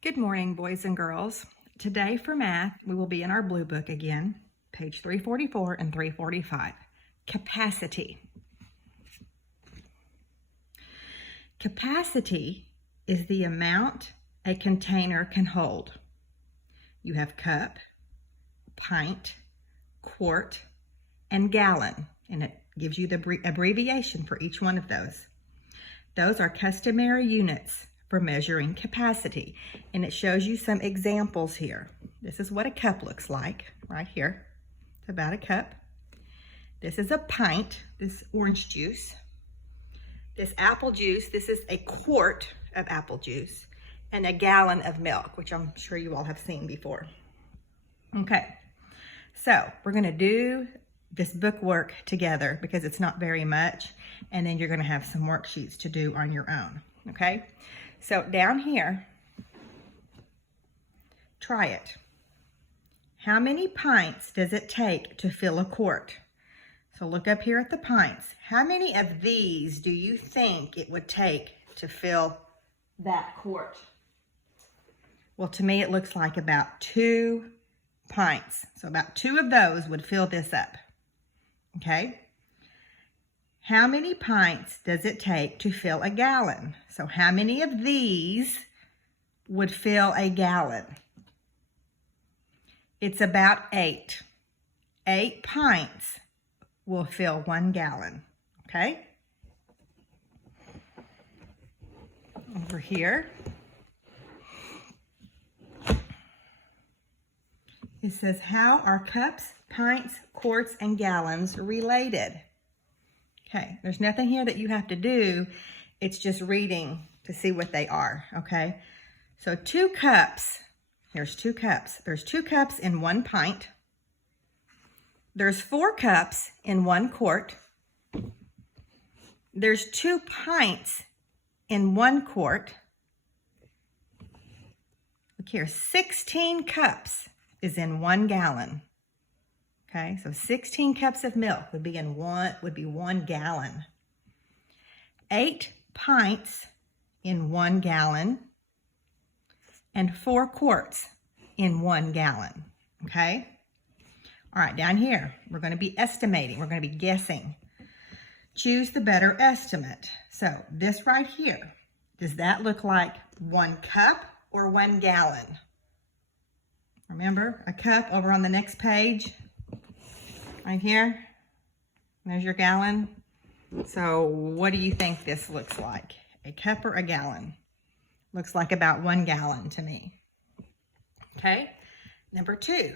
Good morning, boys and girls. Today for math, we will be in our blue book again, page 344 and 345. Capacity. Capacity is the amount a container can hold. You have cup, pint, quart, and gallon, and it gives you the abbreviation for each one of those. Those are customary units for measuring capacity, and it shows you some examples here. This is what a cup looks like right here. It's about a cup. This is a pint, this orange juice. This apple juice, this is a quart of apple juice, and a gallon of milk, which I'm sure you all have seen before. Okay, so we're gonna do this book work together because it's not very much, and then you're gonna have some worksheets to do on your own, okay? So down here, try it. How many pints does it take to fill a quart? So look up here at the pints. How many of these do you think it would take to fill that quart? Well, to me, it looks like about 2 pints. So about 2 of those would fill this up, okay? How many pints does it take to fill a gallon? So how many of these would fill a gallon? It's about 8. 8 pints will fill 1 gallon, okay? Over here, it says, how are cups, pints, quarts, and gallons related? Okay, there's nothing here that you have to do. It's just reading to see what they are, okay? So 2 cups, here's 2 cups. There's 2 cups in 1 pint. There's 4 cups in 1 quart. There's 2 pints in 1 quart. Look here, 16 cups is in 1 gallon. Okay, so 16 cups of milk would be 1 gallon. 8 pints in 1 gallon, and 4 quarts in 1 gallon. Okay. All right, down here, we're going to be estimating. We're going to be guessing. Choose the better estimate. So this right here, does that look like 1 cup or 1 gallon? Remember, a cup over on the next page. Right here, there's your gallon. So what do you think this looks like? A cup or a gallon? Looks like about 1 gallon to me. Okay, number 2.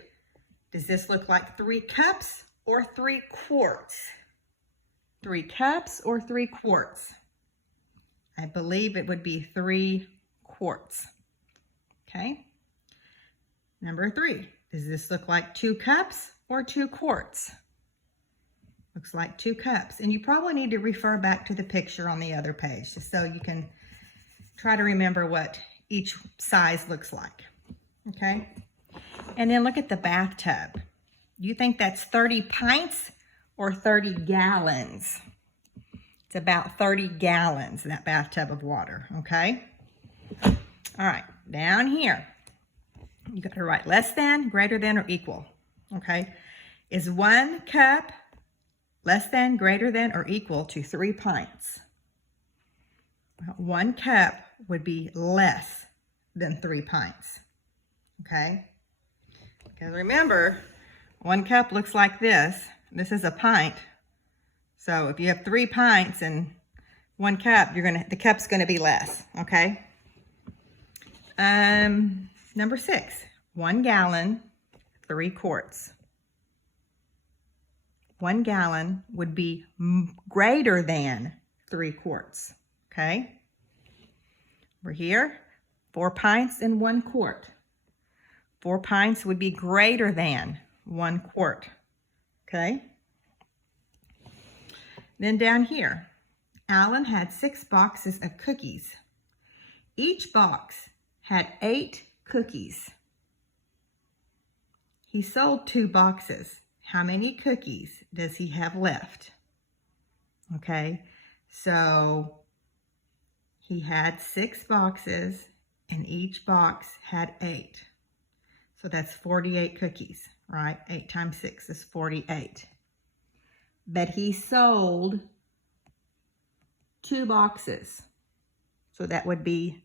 Does this look like 3 cups or 3 quarts? 3 cups or 3 quarts? I believe it would be 3 quarts. Okay, number 3. Does this look like 2 cups or 2 quarts? Looks like 2 cups. And you probably need to refer back to the picture on the other page just so you can try to remember what each size looks like. Okay? And then look at the bathtub. Do you think that's 30 pints or 30 gallons? It's about 30 gallons, that bathtub of water. Okay? All right. Down here, you got to write less than, greater than, or equal. Okay? Is 1 cup less than, greater than, or equal to 3 pints? 1 cup would be less than 3 pints. Okay? Because remember, 1 cup looks like this. This is a pint. So if you have 3 pints and 1 cup, the cup's gonna be less. Okay? Number 6, 1 gallon, 3 quarts. 1 gallon would be greater than 3 quarts, okay? Over here, 4 pints and 1 quart. 4 pints would be greater than 1 quart, okay? Then down here, Alan had 6 boxes of cookies. Each box had 8 cookies. He sold 2 boxes. How many cookies does he have left? Okay, so he had 6 boxes and each box had 8. So that's 48 cookies, right? 8 times 6 is 48. But he sold 2 boxes. So that would be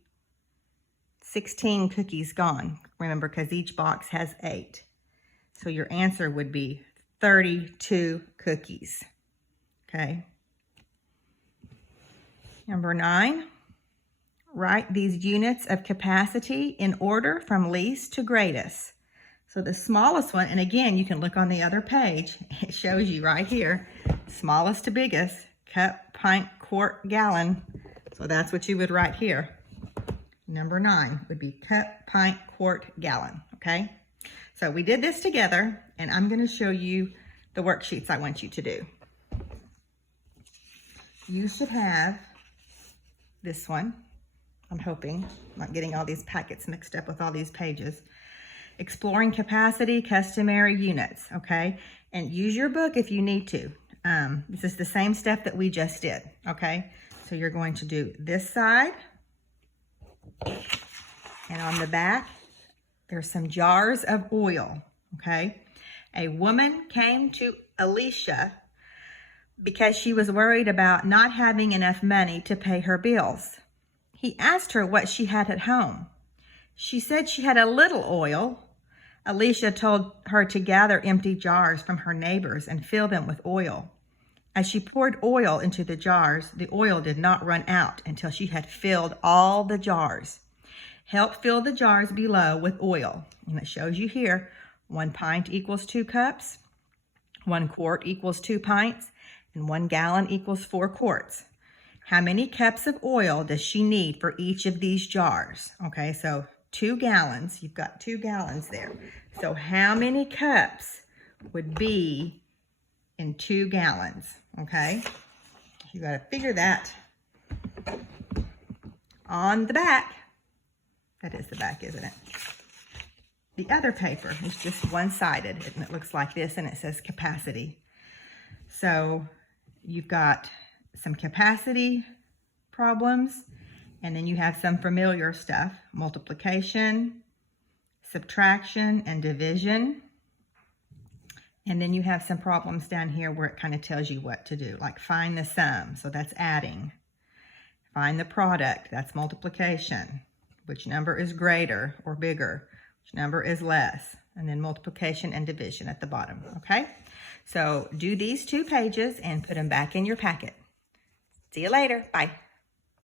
16 cookies gone. Remember, because each box has 8. So your answer would be 32 cookies. Okay. Number 9, write these units of capacity in order from least to greatest. So the smallest one, and again, you can look on the other page. It shows you right here, smallest to biggest, cup, pint, quart, gallon. So that's what you would write here. Number 9 would be cup, pint, quart, gallon, okay? So we did this together, and I'm going to show you the worksheets I want you to do. You should have this one. I'm hoping, I'm not getting all these packets mixed up with all these pages. Exploring capacity, customary units, okay? And use your book if you need to. This is the same stuff that we just did, okay? So you're going to do this side, and on the back, there's some jars of oil, okay? A woman came to Alicia because she was worried about not having enough money to pay her bills. He asked her what she had at home. She said she had a little oil. Alicia told her to gather empty jars from her neighbors and fill them with oil. As she poured oil into the jars, the oil did not run out until she had filled all the jars. Help fill the jars below with oil. And it shows you here, 1 pint equals 2 cups, 1 quart equals 2 pints, and 1 gallon equals 4 quarts. How many cups of oil does she need for each of these jars? Okay, so 2 gallons, you've got 2 gallons there. So how many cups would be in 2 gallons, okay? You gotta figure that. On the back, that is the back, isn't it? The other paper is just one-sided, and it looks like this, and it says capacity. So you've got some capacity problems, and then you have some familiar stuff, multiplication, subtraction, and division. And then you have some problems down here where it kind of tells you what to do, like find the sum, so that's adding. Find the product, that's multiplication. Which number is greater or bigger? Which number is less? And then multiplication and division at the bottom, okay? So do these 2 pages and put them back in your packet. See you later. Bye.